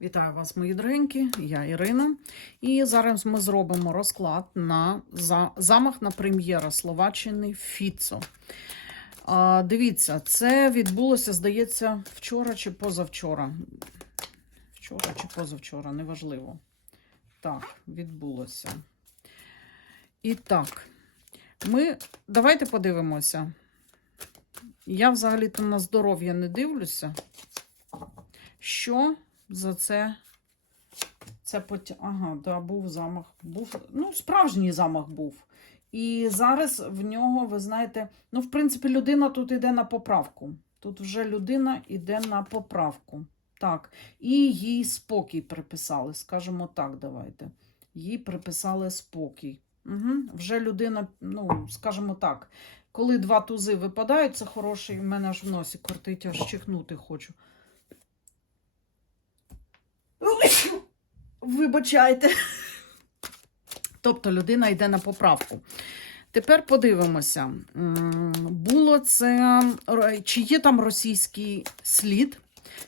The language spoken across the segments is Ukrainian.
Вітаю вас, мої дорогенькі, я Ірина. І зараз ми зробимо розклад на замах на прем'єра Словаччини Фіцо. Дивіться, це відбулося, здається, вчора чи позавчора. Вчора чи позавчора, неважливо. Так, відбулося. І так, ми давайте подивимося. Я взагалі-то на здоров'я не дивлюся. Що за це? Це потя... Ага, да, був замах. Був, ну, справжній замах був. І зараз в нього, ви знаєте, ну, в принципі, людина тут йде на поправку. Тут вже людина йде на поправку. Так. І їй спокій приписали, скажімо так, давайте. Їй приписали спокій. Угу. Вже людина, ну, скажімо так, коли два тузи випадають, це хороший, в мене аж в носі кортить, аж чихнути хочу. Вибачайте. Тобто людина йде на поправку. Тепер подивимося, було це, чи є там російський слід,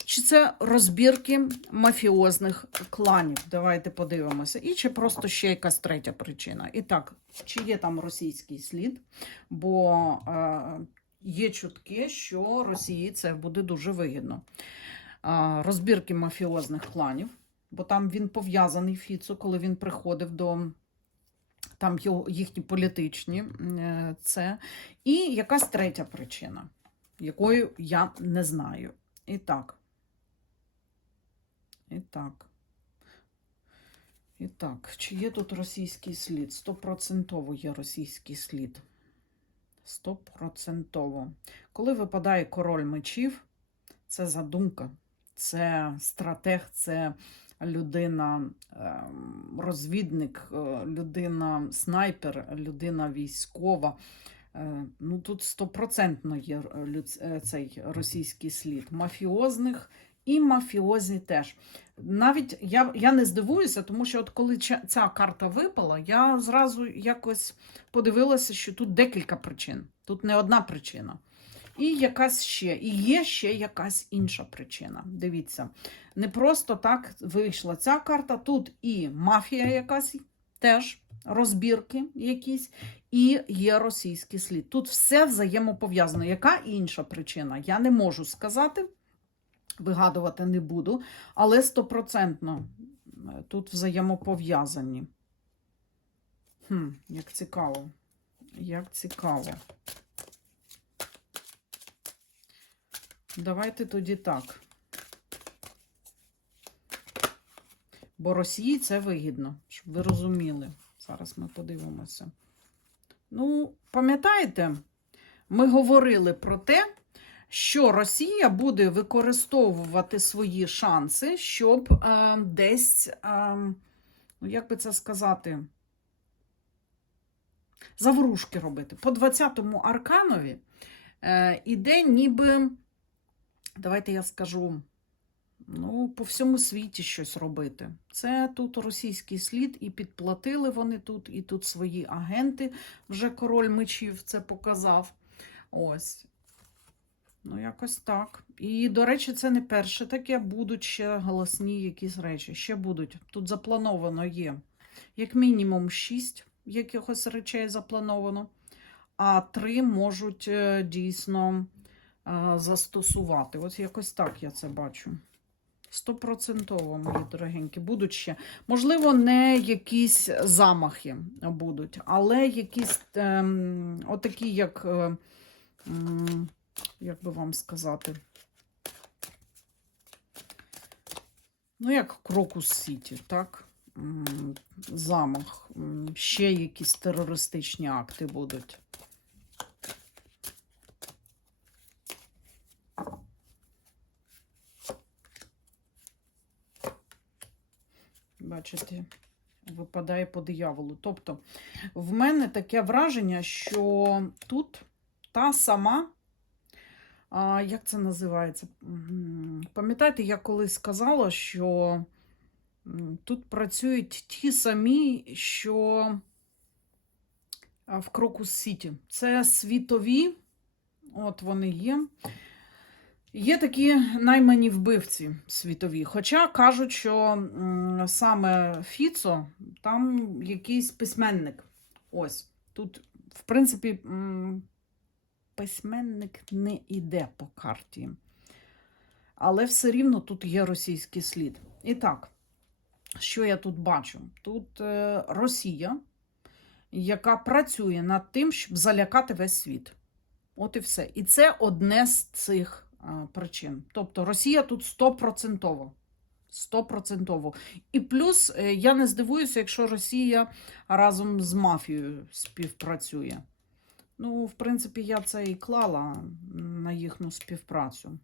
чи це розбірки мафіозних кланів. Давайте подивимося. І чи просто ще якась третя причина. І так, чи є там російський слід, бо е, є чутки, що Росії це буде дуже вигідно. Е, розбірки мафіозних кланів бо там він пов'язаний Фіцо, коли він приходив до там їхні політичні е, це. І якась третя причина, якою я не знаю. І так. І так. І так, чи є тут російський слід? Стопроцентово є російський слід. Стопроцентово. Коли випадає король мечів, це задумка, це стратег, це людина ем, розвідник, е, людина снайпер, людина військова. Е, Ну тут стопроцентно є е, цей російський слід. Мафіозних і мафіозні теж. Навіть я, я не здивуюся, тому що от коли ця карта випала, я зразу якось подивилася, що тут декілька причин. Тут не одна причина. І якась ще, і є ще якась інша причина. Дивіться, не просто так вийшла ця карта. Тут і мафія якась теж розбірки якісь, і є російський слід. Тут все взаємопов'язано. Яка інша причина? Я не можу сказати, вигадувати не буду, але стопроцентно е, тут взаємопов'язані. Хм, як цікаво. Як цікаво. Давайте тоді так. Бо Росії це вигідно, щоб ви розуміли. Зараз ми подивимося. Ну, пам'ятаєте, ми говорили про те, що Росія буде використовувати свої шанси, щоб е, десь, е, ну як би це сказати, заврушки робити. По 20-му арканові е, іде ніби, давайте я скажу, ну, по всьому світі щось робити. Це тут російський слід, і підплатили вони тут, і тут свої агенти. Вже король мечів це показав. Ось. Ну, якось так. І, до речі, це не перше таке, будуть ще голосні якісь речі. Ще будуть. Тут заплановано є. Як мінімум, шість якихось речей заплановано, а три можуть е, дійсно застосувати. Ось якось так я це бачу. Стопроцентово, мої дорогенькі, будуть ще. Можливо, не якісь замахи будуть, але якісь ем, отакі, як, е, як би вам сказати, ну, як Крокус Сіті, так? Замах, ще якісь терористичні акти будуть. Бачите, випадає по дияволу. Тобто, в мене таке враження, що тут та сама, а, як це називається? Пам'ятаєте, я колись сказала, що тут працюють ті самі, що в Крокус Сіті. Це світові, от вони є. Є такі наймані вбивці світові. Хоча кажуть, що саме Фіцо там якийсь письменник. Ось тут, в принципі, письменник не іде по карті. Але все рівно тут є російський слід. І так, що я тут бачу? Тут е, Росія, яка працює над тим, щоб залякати весь світ. От і все. І це одне з цих причин. Тобто Росія тут стопроцентово. Стопроцентово. І плюс е, я не здивуюся, якщо Росія разом з мафією співпрацює. Ну, в принципі, я це і клала на їхню співпрацю.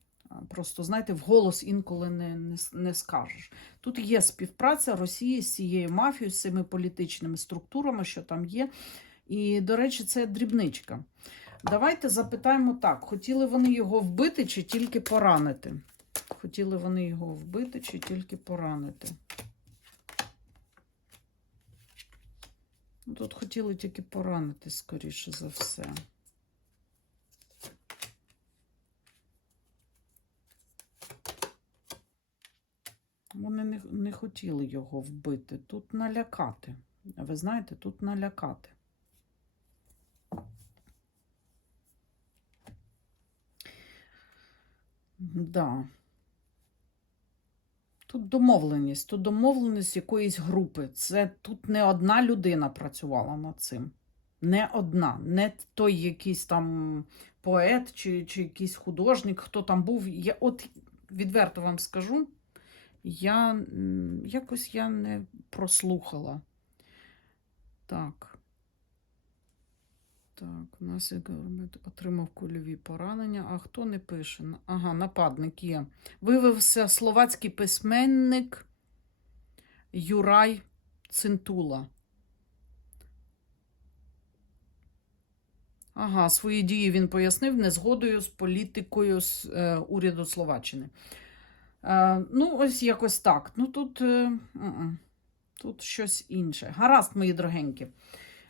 Просто, знаєте, вголос інколи не, не, не скажеш. Тут є співпраця Росії з цією мафією, з цими політичними структурами, що там є. І, до речі, це дрібничка. Давайте запитаємо так: хотіли вони його вбити чи тільки поранити? Хотіли вони його вбити чи тільки поранити? Ну, Тут хотіли тільки поранити, скоріше за все. Вони не, не хотіли його вбити. Тут налякати. Ви знаєте, тут налякати. Да. Тут домовленість, тут домовленість якоїсь групи. Це тут не одна людина працювала над цим. Не одна, не той якийсь там поет чи, чи якийсь художник, хто там був. Я от відверто вам скажу, я якось я не прослухала. Так. Так, у нас отримав кульові поранення. А хто не пише? Ага, нападник є. Виявився словацький письменник Юрай Цинтула. Ага, свої дії він пояснив незгодою з політикою з, е, уряду Словаччини. Е, ну, ось якось так. Ну тут, е, тут щось інше. Гаразд, мої дорогенькі.